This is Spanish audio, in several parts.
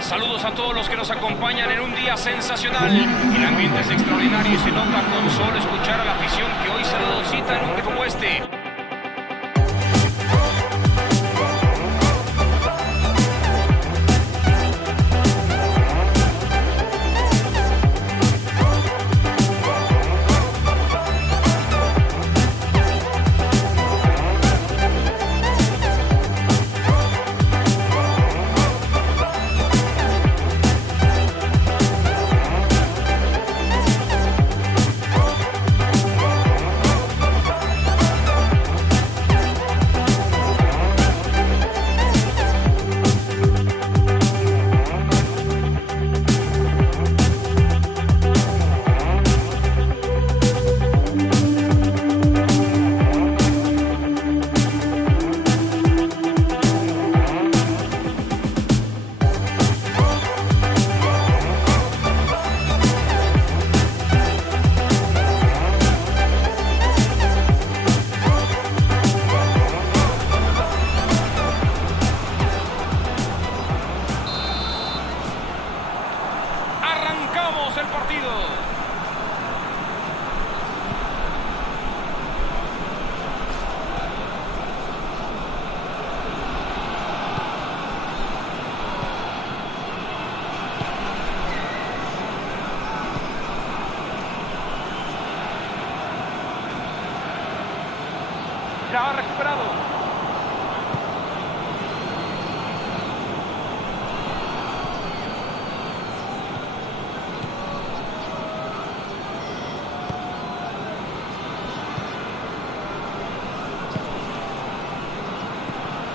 Saludos a todos los que nos acompañan en un día sensacional. El ambiente es extraordinario y se nota con solo escuchar a la afición que hoy se ha dado cita en un día como este. Arrancamos el partido. Ya ha recuperado.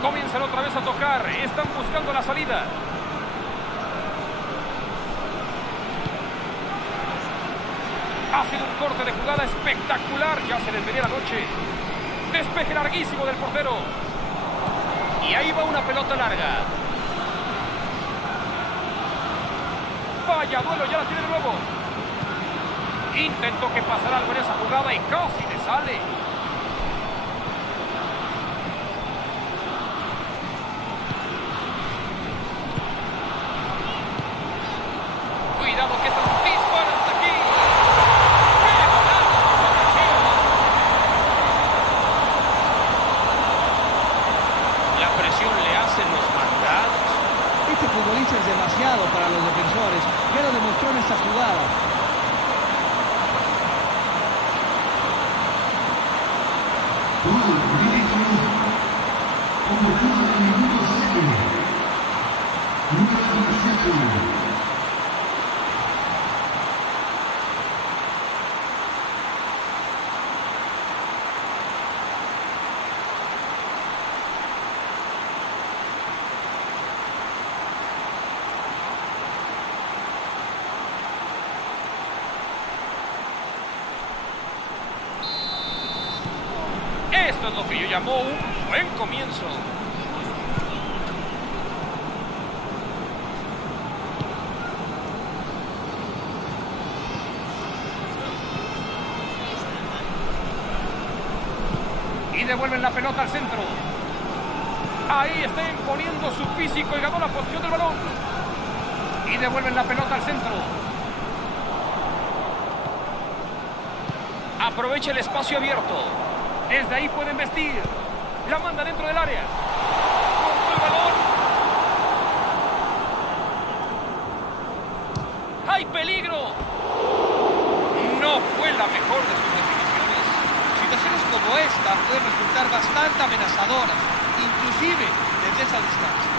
Comienzan otra vez a tocar. Están buscando la salida. Ha sido un corte de jugada espectacular. Ya se les venía la noche. Despeje larguísimo del portero. Y ahí va una pelota larga. Vaya duelo, ya la tiene de nuevo. Intentó que pasara algo en esa jugada y casi le sale. Cuidado que estos disparan hasta aquí. ¡Qué golazo! La presión le hacen los mandados. Este futbolista es demasiado para los defensores. Ya lo demostró en esta jugada. Esto es lo que yo llamo un buen comienzo. Y devuelven la pelota al centro. Ahí está imponiendo su físico y ganó la posición del balón. Y devuelven la pelota al centro. Aprovecha el espacio abierto. Desde ahí pueden vestir. La manda dentro del área. Con el balón. ¡Hay peligro! No fue la mejor de sus definiciones. Situaciones como esta pueden resultar bastante amenazadoras, inclusive desde esa distancia.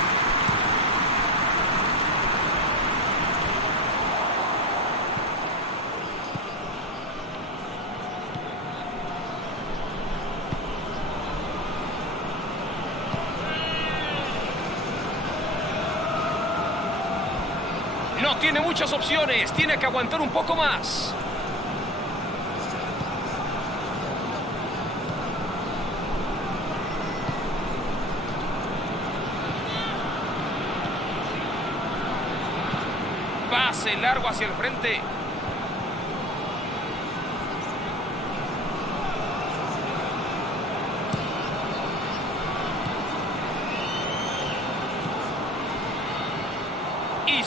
No tiene muchas opciones, tiene que aguantar un poco más. Pase largo hacia el frente.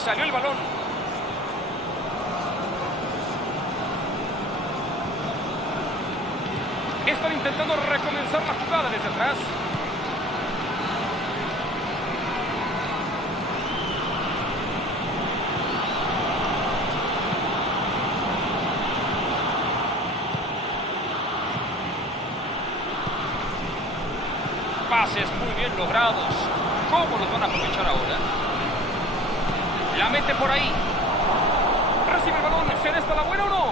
salió el balón. Están intentando recomenzar la jugada desde atrás. Pases muy bien logrados. ¿Cómo los van a aprovechar ahora? La mete por ahí. Recibe el balón. ¿Será esta la buena o no?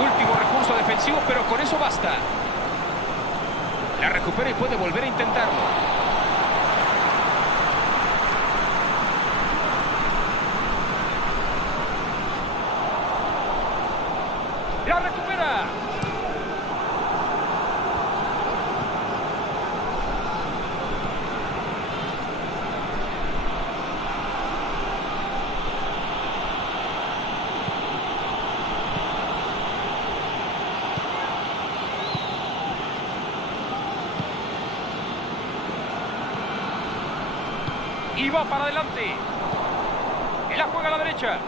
Último recurso defensivo, pero con eso basta. La recupera y puede volver a intentarlo. La recupera. Y va para adelante. La juega a la derecha.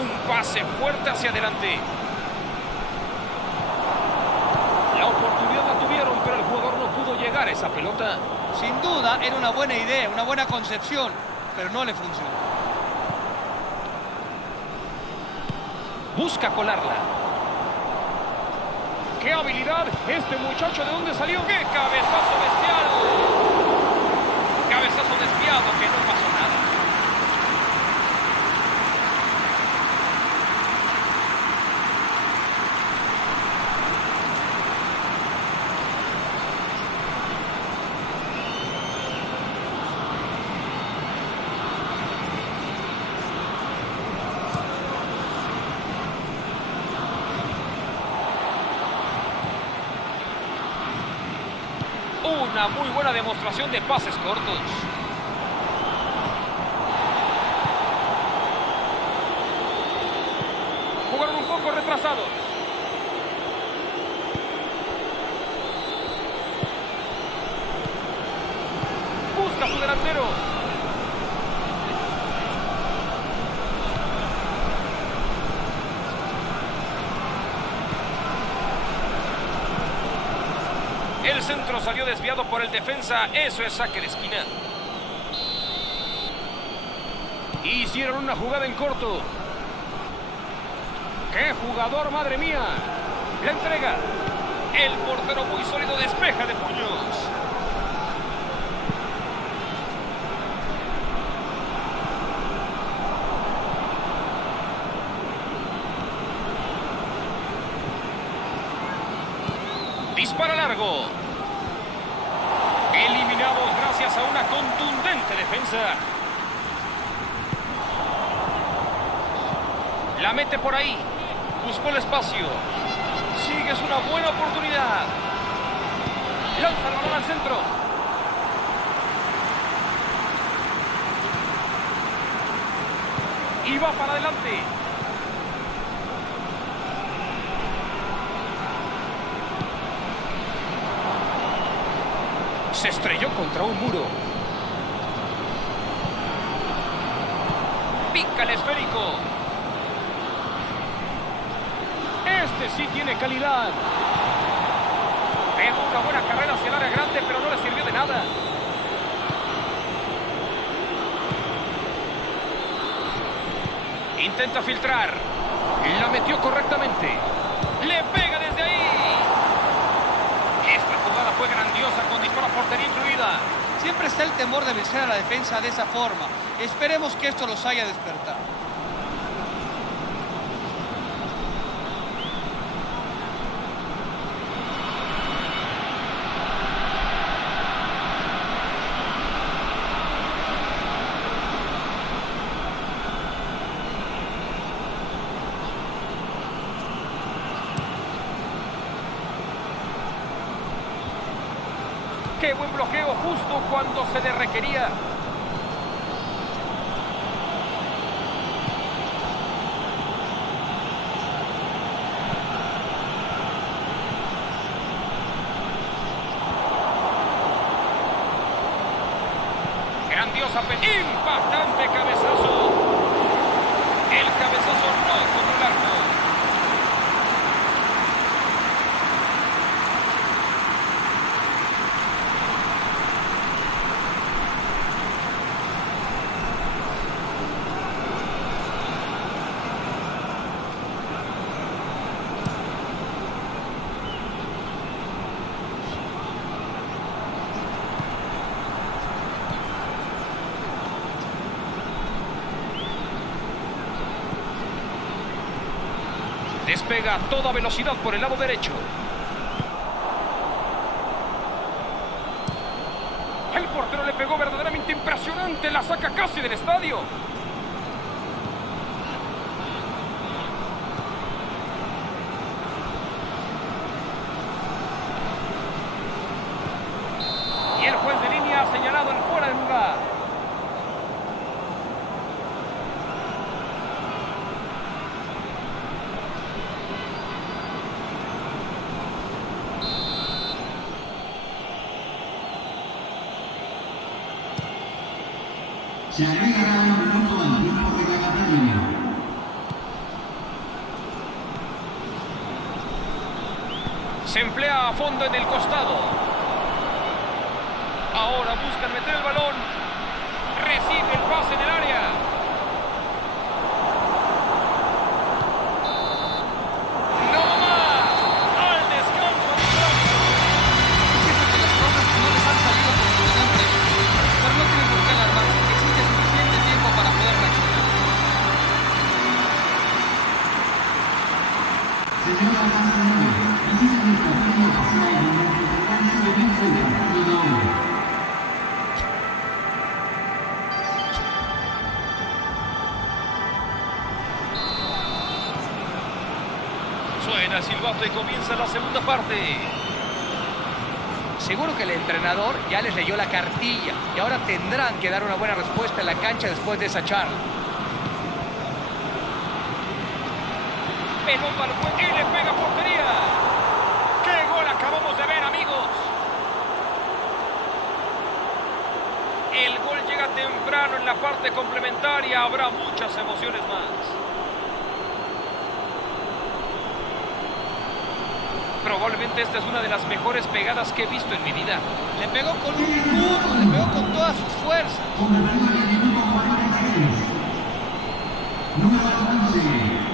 Un pase fuerte hacia adelante. La oportunidad la tuvieron, pero el jugador no pudo llegar a esa pelota. Sin duda, era una buena idea, una buena concepción, pero no le funcionó. Busca colarla. ¡Qué habilidad! Este muchacho, ¿de dónde salió? ¡Qué cabezazo bestial! Cabezazo desviado que no pasó nada. Una muy buena demostración de pases cortos. Jugaron un poco retrasados. Busca a su delantero. El centro salió desviado por el defensa. Eso es saque de esquina. Hicieron una jugada en corto. ¡Qué jugador, madre mía! La entrega. El portero muy sólido despeja de puños. Dispara largo. Eliminados gracias a una contundente defensa. La mete por ahí. Buscó el espacio. Sigue, es una buena oportunidad. Lanza el balón al centro. Y va para adelante. Se estrelló contra un muro. Pica el esférico. Este sí tiene calidad. Pegó una buena carrera hacia el área grande, pero no le sirvió de nada. Intenta filtrar. La metió correctamente. Le pega desde ahí. Esta jugada fue grandiosa con disparo a portería incluida. Siempre está el temor de vencer a la defensa de esa forma. Esperemos que esto los haya despertado. ¡Qué buen bloqueo justo cuando se le requería! Grandiosa impactante cabezazo. El cabezazo no contra el arco. Despega a toda velocidad por el lado derecho. El portero le pegó verdaderamente impresionante. La saca casi del estadio. Y el juez de línea ha señalado el fuera de lugar. Se agrega un minuto al tiempo reglamentario. Se emplea a fondo en el costado. Ahora buscan meter el balón. Recibe el pase en el área. ¡No más! ¡Al descanso! Siento que las cosas no les han salido como lo tenían previsto, pero no tienen por qué alarmarse. Existe suficiente tiempo para poder reaccionar. Señoras y señores, así es el partido pasado en el que comienza el partido de hoy. Suena el silbato y comienza la segunda parte. Seguro que el entrenador ya les leyó la cartilla y ahora tendrán que dar una buena respuesta en la cancha después de esa charla. Pelota al juez y le pega a portería. ¡Qué gol acabamos de ver, amigos! El gol llega temprano en la parte complementaria. Habrá muchas emociones más. Probablemente esta es una de las mejores pegadas que he visto en mi vida. Le pegó con un puño, le pegó con todas sus fuerzas. Convertido en el minuto 43. Número 11.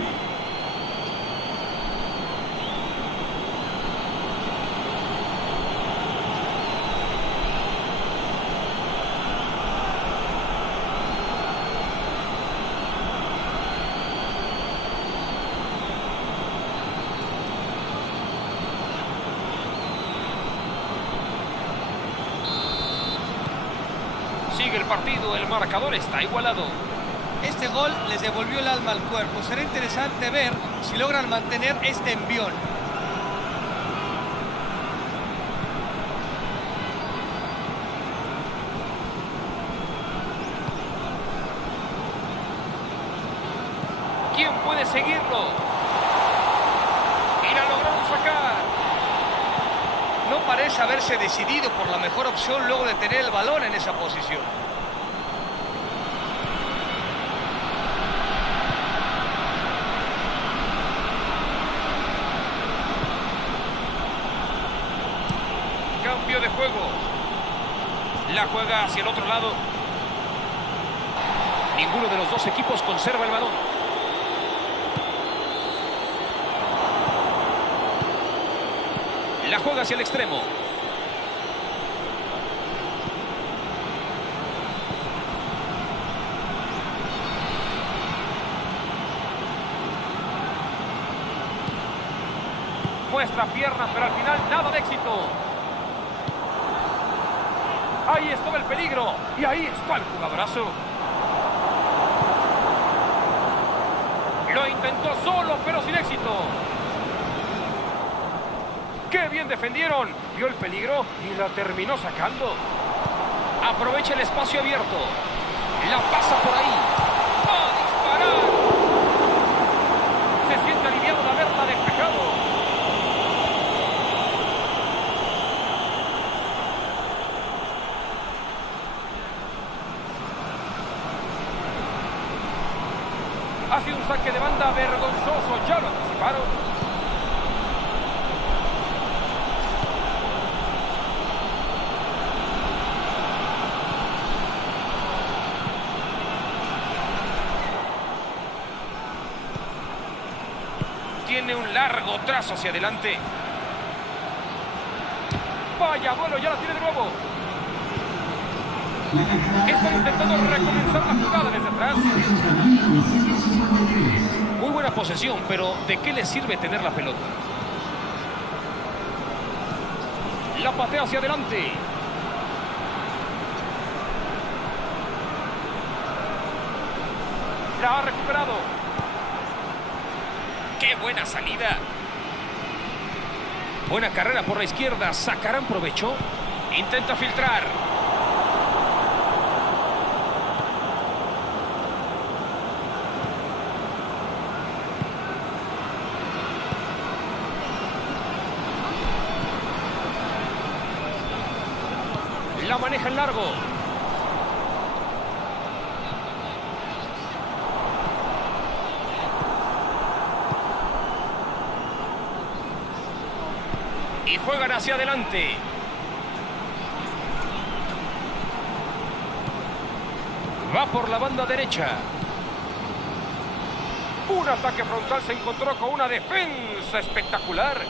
Sigue el partido, el marcador está igualado. Este gol les devolvió el alma al cuerpo. Será interesante ver si logran mantener este envión. ¿Quién puede seguirlo? Y la lograron sacar. No parece haberse decidido por la mejor opción luego de tener el balón en esa posición. Cambio de juego. La juega hacia el otro lado. Ninguno de los dos equipos conserva el balón. La juega hacia el extremo. Muestra piernas, pero al final nada de éxito. Ahí estaba el peligro. Y ahí está el jugadorazo. Lo intentó solo, pero sin éxito. ¡Qué bien defendieron! Vio el peligro y la terminó sacando. Aprovecha el espacio abierto. La pasa por ahí. ¡Va a disparar! Se siente aliviado de haberla despejado. Ha sido un saque de banda vergonzoso, ya lo anticiparon. Tiene un largo trazo hacia adelante. Vaya, bueno, ya la tiene de nuevo. Están intentando recomenzar la jugada desde atrás. Muy buena posesión, pero ¿de qué le sirve tener la pelota? La patea hacia adelante. La ha recuperado. ¡Qué buena salida! Buena carrera por la izquierda. ¿Sacarán provecho? Intenta filtrar. La maneja en largo. Y juegan hacia adelante. Va por la banda derecha. Un ataque frontal se encontró con una defensa espectacular.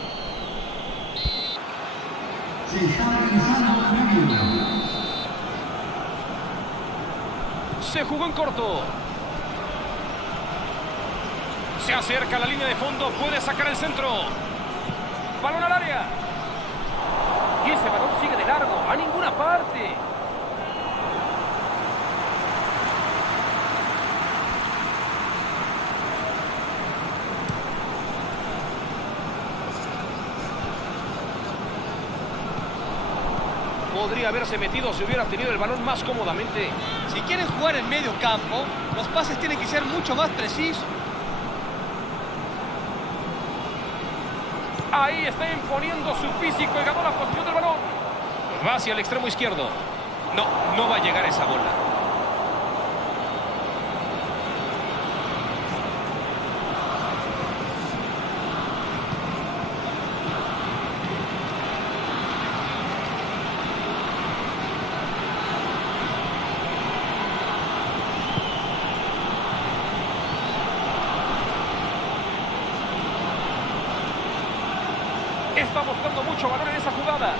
Se jugó en corto. Se acerca a la línea de fondo. Puede sacar el centro. Balón al área. Y ese balón sigue de largo. A ninguna parte. Podría haberse metido si hubiera tenido el balón más cómodamente. Si quieren jugar en medio campo, los pases tienen que ser mucho más precisos. Ahí está imponiendo su físico y ganó la posición del balón. Va hacia el extremo izquierdo. No va a llegar esa bola. Está buscando mucho valor en esa jugada.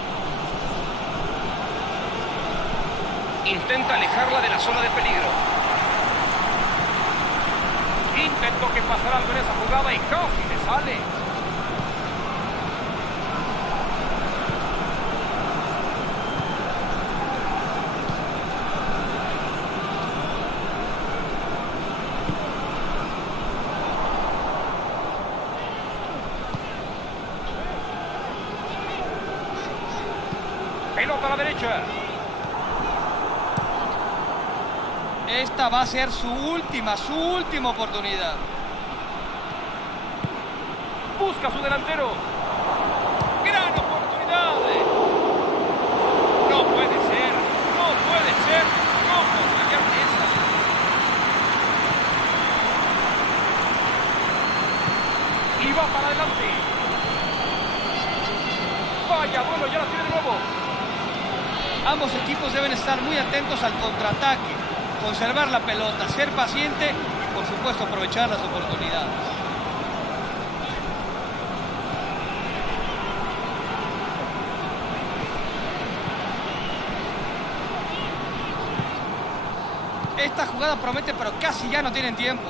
Intenta alejarla de la zona de peligro. Intentó que pasara algo en esa jugada y casi le sale. Pelota a la derecha. Esta va a ser su última oportunidad. Busca a su delantero. ¡Gran oportunidad! No puede ser. ¿Cómo fallaron esa? Y va para adelante. Vaya, bueno, ya la tiene de nuevo. Ambos equipos deben estar muy atentos al contraataque, conservar la pelota, ser paciente y, por supuesto, aprovechar las oportunidades. Esta jugada promete, pero casi ya no tienen tiempo.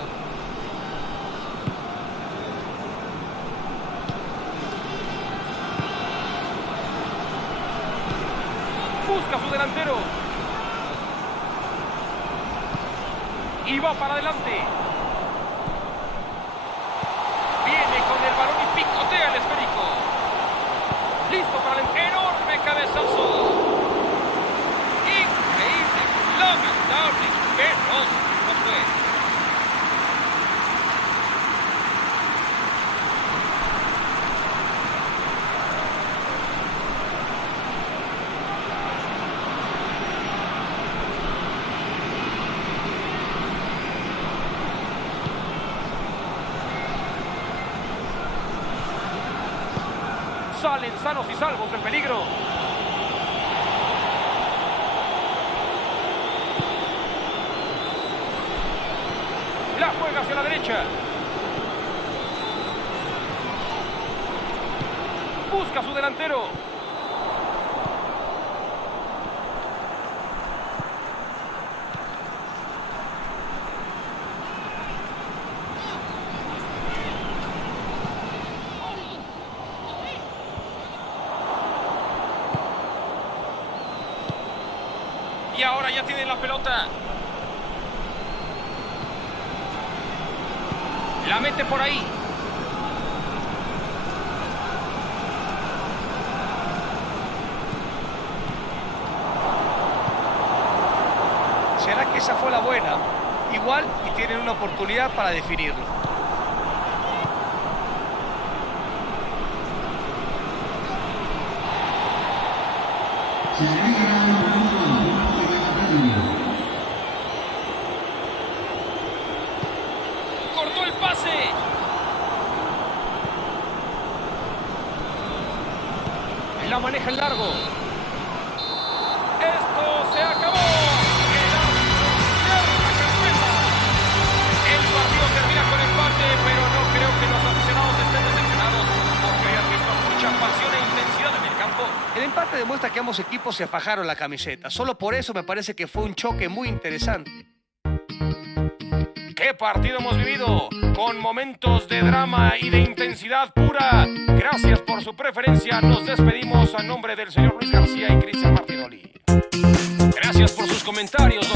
Busca a su delantero. Y va para adelante. Viene con el balón y picotea el esférico. Listo para el enorme cabezazo. Increíble, lamentable, penoso. No fue. salen sanos y salvos del peligro. La juega hacia la derecha. Busca a su delantero. Y ahora ya tienen la pelota. La mete por ahí. ¿Será que esa fue la buena? Igual y tienen una oportunidad para definirlo. Se ha llegado el momento del tiempo de la radio. Cortó el pase. La maneja en largo. Esto se acabó. El árbitro cierra la carpeta. El partido termina con empate, pero no creo que los aficionados estén decepcionados porque hayan visto mucha pasión e intensidad en el campo. El empate demuestra que ambos equipos se fajaron la camiseta. Solo por eso me parece que fue un choque muy interesante. ¡Qué partido hemos vivido! Con momentos de drama y de intensidad pura. Gracias por su preferencia. Nos despedimos a nombre del señor Luis García y Cristian Martinoli. Gracias por sus comentarios.